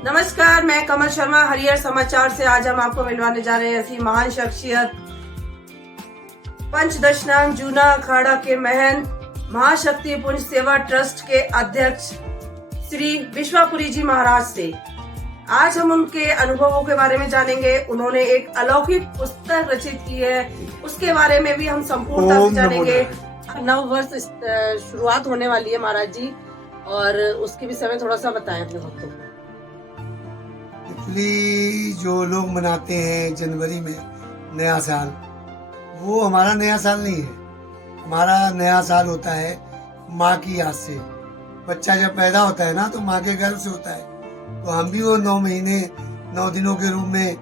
नमस्कार, मैं कमल शर्मा हरियर समाचार से। आज हम आपको मिलवाने जा रहे हैं ऐसी महान शख्सियत, पंचदशनाम जूना अखाड़ा के महंत, महाशक्ति पुंज सेवा ट्रस्ट के अध्यक्ष श्री विश्वापुरी जी महाराज से। आज हम उनके अनुभवों के बारे में जानेंगे। उन्होंने एक अलौकिक पुस्तक रचित की है, उसके बारे में भी हम संपूर्णता से जानेंगे। नव वर्ष शुरुआत होने वाली है महाराज जी, और उसके विषय में थोड़ा सा बताएं अपने भक्तों को। इटली जो लोग मनाते हैं जनवरी में नया साल, वो हमारा नया साल नहीं है। हमारा नया साल होता है माँ की याद से। बच्चा जब पैदा होता है ना, तो माँ के गर्भ से होता है। तो हम भी वो 9 महीने 9 दिनों के रूप में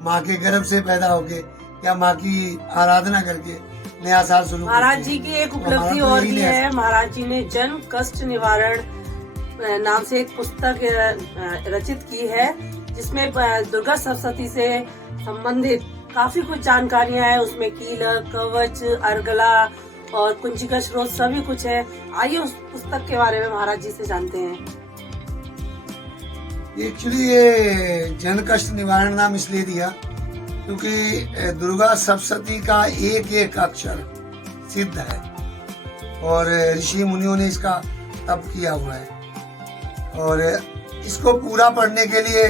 माँ के गर्भ से पैदा होके या माँ की आराधना करके नया साल शुरू। महाराज जी की एक उपलब्धि और भी है। महाराज जी ने जन्म कष्ट निवारण नाम से एक पुस्तक रचित की है, जिसमें दुर्गा सप्तशती से संबंधित काफी कुछ जानकारियां हैं। उसमें कीलक, कवच, अर्गला और कुंजिका स्रोत सभी कुछ है। आइए उस पुस्तक के बारे में महाराज जी से जानते हैं। एक्चुअली ये जन कष्ट निवारण नाम इसलिए दिया क्योंकि दुर्गा सप्तशती का एक एक अक्षर सिद्ध है और ऋषि मुनियों ने इसका तप किया हुआ है। और इसको पूरा पढ़ने के लिए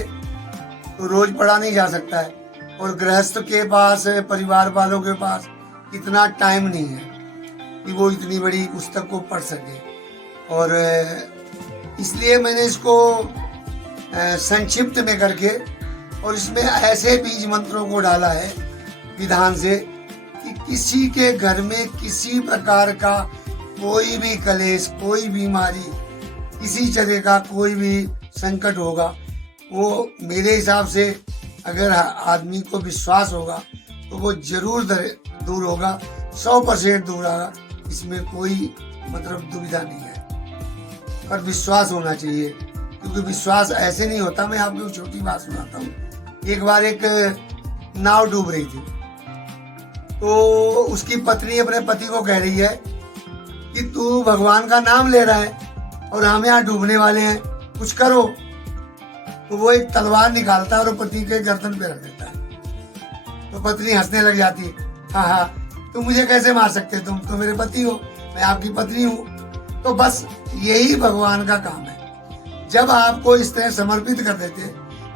तो रोज पढ़ा नहीं जा सकता है, और गृहस्थ के पास, परिवार वालों के पास इतना टाइम नहीं है कि वो इतनी बड़ी पुस्तक को पढ़ सके। और इसलिए मैंने इसको संक्षिप्त में करके और इसमें ऐसे बीज मंत्रों को डाला है विधान से कि किसी के घर में किसी प्रकार का कोई भी कलेश, कोई बीमारी, किसी तरह का कोई भी संकट होगा, वो मेरे हिसाब से अगर आदमी को विश्वास होगा तो वो जरूर दूर होगा, 100% दूर होगा। इसमें कोई दुविधा नहीं है, पर विश्वास होना चाहिए, क्योंकि विश्वास ऐसे नहीं होता। मैं आपको छोटी बात सुनाता हूँ। एक बार एक नाव डूब रही थी, तो उसकी पत्नी अपने पति को कह रही है कि तू भगवान का नाम ले रहा है और हम यहाँ डूबने वाले हैं, कुछ करो। तो वो एक तलवार निकालता है और पति के गर्दन पे रख देता है। तो पत्नी हंसने लग जाती है, हाँ, तुम मुझे कैसे मार सकते, तुम तो मेरे पति हो, मैं आपकी पत्नी हूँ। तो बस यही भगवान का काम है। जब आपको इस तरह समर्पित कर देते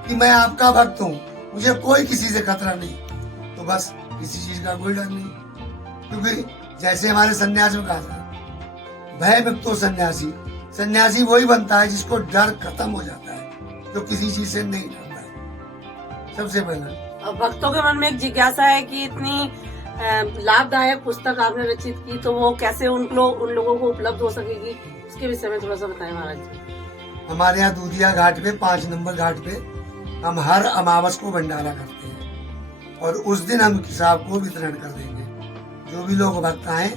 कि मैं आपका भक्त हूँ, मुझे कोई किसी से खतरा नहीं, तो बस किसी चीज का कोई डर नहीं। क्योंकि जैसे हमारे सन्यास में कहा था, भय मुक्तो सन्यासी। सन्यासी वही बनता है जिसको डर खत्म हो जाता है, जो किसी चीज से नहीं डरता है। सबसे पहला भक्तों के मन में एक जिज्ञासा है कि इतनी लाभदायक पुस्तक आपने रचित की, तो वो कैसे उन लोगों को उपलब्ध हो सकेगी, उसके विषय में थोड़ा सा बताएं महाराज जी। हमारे यहाँ दूधिया घाट पे, 5 नंबर घाट पे, हम हर अमावस को भंडारा करते हैं और उस दिन हम किताब को वितरण कर देंगे। जो भी लोग भक्त आए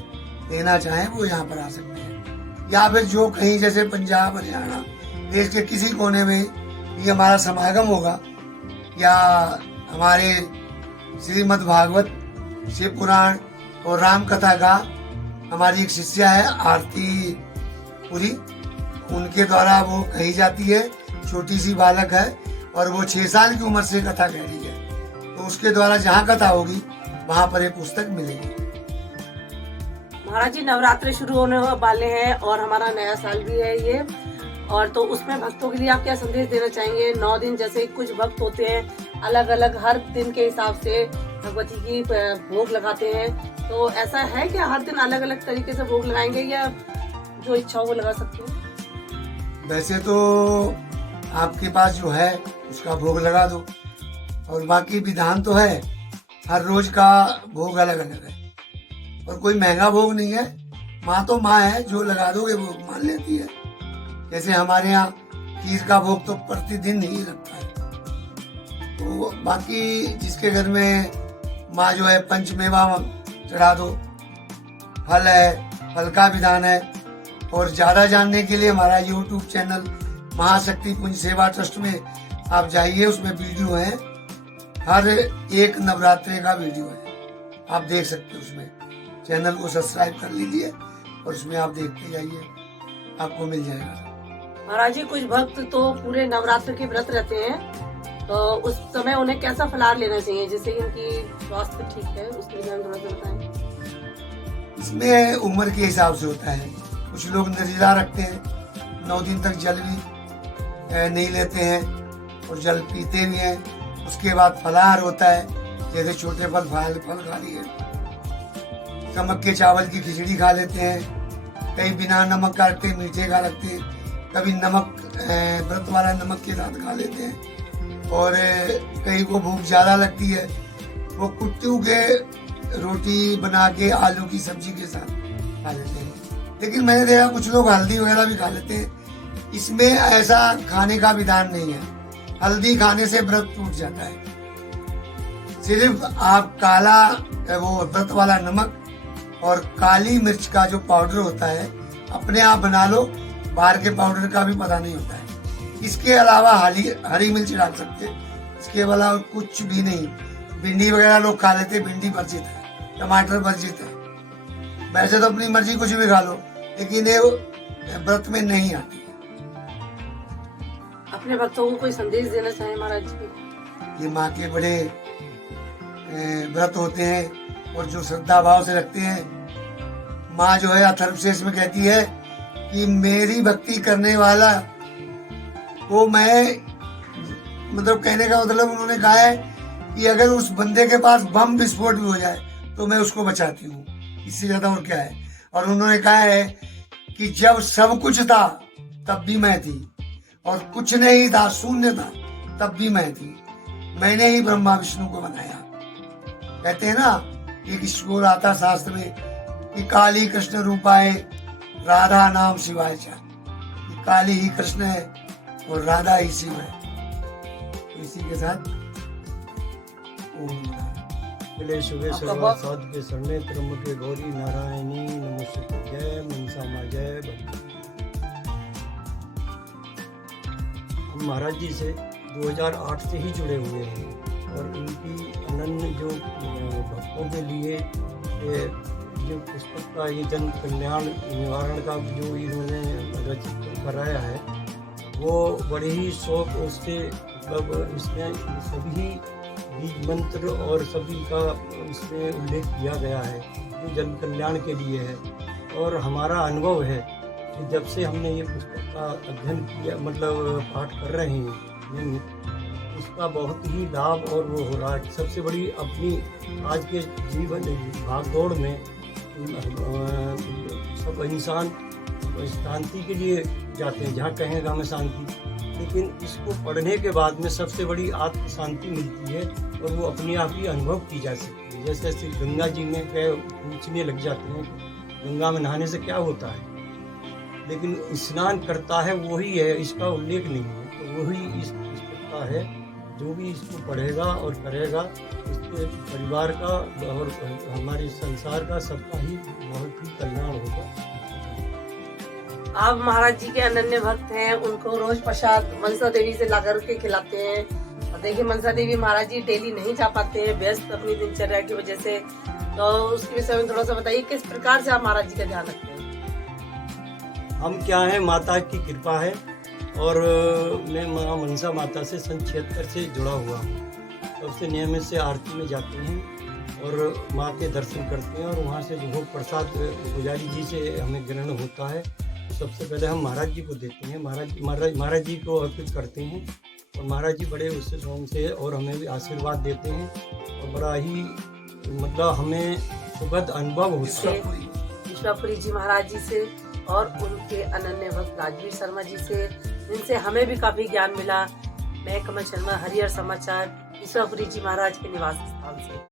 लेना चाहें वो यहाँ पर आ सकते हैं, या फिर जो कहीं जैसे पंजाब, हरियाणा, देश के किसी कोने में ये हमारा समागम होगा, या हमारे श्रीमद् भागवत, शिव पुराण और राम कथा का हमारी एक शिष्या है आरती पुरी, उनके द्वारा वो कही जाती है। छोटी सी बालक है और वो 6 साल की उम्र से कथा कह रही है, तो उसके द्वारा जहाँ कथा होगी वहाँ पर एक पुस्तक मिलेगी। महाराज जी, नवरात्रि शुरू होने वाले हैं और हमारा नया साल भी है ये, और तो उसमें भक्तों के लिए आप क्या संदेश देना चाहेंगे? 9 दिन जैसे कुछ भक्त होते हैं अलग अलग हर दिन के हिसाब से भगवती की भोग लगाते हैं, तो ऐसा है क्या हर दिन अलग अलग तरीके से भोग लगाएंगे, या जो इच्छा हो वो लगा सकते हैं? वैसे तो आपके पास जो है उसका भोग लगा दो, और बाकी विधान तो है, हर रोज का भोग अलग अलग है और कोई महंगा भोग नहीं है। माँ तो माँ है, जो लगा दोगे वो मान लेती है। जैसे हमारे यहाँ खीर का भोग तो प्रतिदिन ही लगता है। तो बाकी जिसके घर में माँ जो है पंचमेवा चढ़ा दो, फल है, फल का विधान है। और ज्यादा जानने के लिए हमारा YouTube चैनल महाशक्ति पुंज सेवा ट्रस्ट में आप जाइए, उसमें वीडियो है, हर एक नवरात्रि का वीडियो है, आप देख सकते हो। उसमें चैनल को सब्सक्राइब कर लीजिए और उसमें आप देखते जाइए, आपको मिल जाएगा। महाराज जी, कुछ भक्त तो पूरे नवरात्र के व्रत रहते हैं, तो उस समय उन्हें कैसा फलाहार लेना चाहिए जिससे कि उनकी स्वास्थ्य ठीक है, उसके लिए हम थोड़ा सा बताएं। इसमें उम्र के हिसाब से होता है। कुछ लोग निर्जला रखते हैं, 9 दिन तक जल भी नहीं लेते हैं और जल पीते भी हैं। उसके बाद फलाहार होता है, जैसे छोटे फल खा लिए, नमक के चावल की खिचड़ी खा लेते हैं, कई बिना नमक का रखते हैं, मीठे का रखते हैं, कभी नमक व्रत वाला नमक के साथ खा लेते हैं, और कई को भूख ज़्यादा लगती है, वो कुट्टू के रोटी बना के आलू की सब्जी के साथ खा लेते हैं। लेकिन मैंने देखा कुछ लोग हल्दी वगैरह भी खा लेते हैं। इसमें ऐसा खाने का विधान नहीं है। हल्दी खाने से व्रत टूट जाता है। सिर्फ आप काला वो व्रत वाला नमक और काली मिर्च का जो पाउडर होता है अपने आप बना लो, बाहर के पाउडर का भी पता नहीं होता है। इसके अलावा हरी मिर्च डाल सकते हैं, इसके अलावा कुछ भी नहीं। भिंडी वगैरह लोग खा लेते हैं, भिंडी वर्जित है, टमाटर वर्जित है। वैसे तो अपनी मर्जी कुछ भी खा लो, लेकिन ये व्रत में नहीं आती। अपने भक्तों को कोई संदेश देना चाहे महाराज जी? ये माँ के बड़े व्रत होते हैं और जो श्रद्धा भाव से रखते हैं। माँ जो है अथर्वशीष में कहती है कि मेरी भक्ति करने वाला को मैं, मतलब कहने का मतलब उन्होंने कहा है कि अगर उस बंदे के पास बम विस्फोट भी हो जाए तो मैं उसको बचाती हूँ, इससे ज्यादा और क्या है। और उन्होंने कहा है कि जब सब कुछ था तब भी मैं थी, और कुछ नहीं था, शून्य था, तब भी मैं थी। मैंने ही ब्रह्मा विष्णु को बनाया। कहते हैं ना, एक श्लोक आता शास्त्र में कि काली कृष्ण रूपाए राधा नाम शिवाय चा। काली ही कृष्ण है और राधा ही शिव है। तो इसी के साथ पहले सुबह सुबह साध के शरणे त्र्यंबके गौरी नारायणी नमोस्तुते जय मनसा मां जय। हम महाराज जी से 2008 से ही जुड़े हुए हैं और इनकी अनन्य जो भक्तों के लिए जो पुस्तक का ये जन कल्याण निवारण का जो इन्होंने रचित कराया है, वो बड़े ही शौक उससे, मतलब इसमें सभी बीज मंत्र और सभी का इसमें उल्लेख किया गया है जो जन कल्याण के लिए है। और हमारा अनुभव है कि जब से हमने ये पुस्तक का अध्ययन किया, मतलब पाठ कर रहे हैं, उसका बहुत ही लाभ और वो हो रहा है। सबसे बड़ी अपनी आज के जीवन भागदौड़ में सब इंसान शांति के लिए जाते हैं, जहाँ कहेंगे हमें शांति, लेकिन इसको पढ़ने के बाद में सबसे बड़ी आत्म शांति मिलती है और वो अपने आप ही अनुभव की जा सकती है। जैसे गंगा जी में पूछने लग जाते हैं, गंगा में नहाने से क्या होता है, लेकिन स्नान करता है वही है, इसका उल्लेख नहीं है। तो वही इस करता है, जो भी इसको पढ़ेगा और करेगा, इसके परिवार का और हमारे संसार का सबका ही बहुत ही कल्याण होगा। आप महाराज जी के अनन्य भक्त हैं, उनको रोज प्रसाद मनसा देवी से ला कर के खिलाते हैं। और देखिए, मनसा देवी महाराज जी डेली नहीं जा पाते हैं, व्यस्त अपनी दिनचर्या की वजह से, तो उसके विषय में थोड़ा सा बताइए, किस प्रकार से आप महाराज जी का ध्यान रखते हैं? हम क्या है, माता की कृपा है और मैं माँ मनसा माता से सन 76 से जुड़ा हुआ हूँ। तब से नियमित से आरती में जाते हैं और माँ के दर्शन करते हैं, और वहाँ से जो प्रसाद पुजारी जी से हमें ग्रहण होता है, सबसे पहले हम महाराज जी को देते हैं, महाराज जी को अर्पित करते हैं। और महाराज जी बड़े उससे सोम से और हमें भी आशीर्वाद देते हैं और बड़ा ही मतलब हमें सुखद अनुभव होता है। विश्वापुरी जी महाराज जी से और उनके अनन्य भक्त राजवीर शर्मा जी से, जिनसे हमें भी काफी ज्ञान मिला। मैं कमल शर्मा, हरिहर समाचार, विश्वापुरी जी महाराज के निवास स्थान से।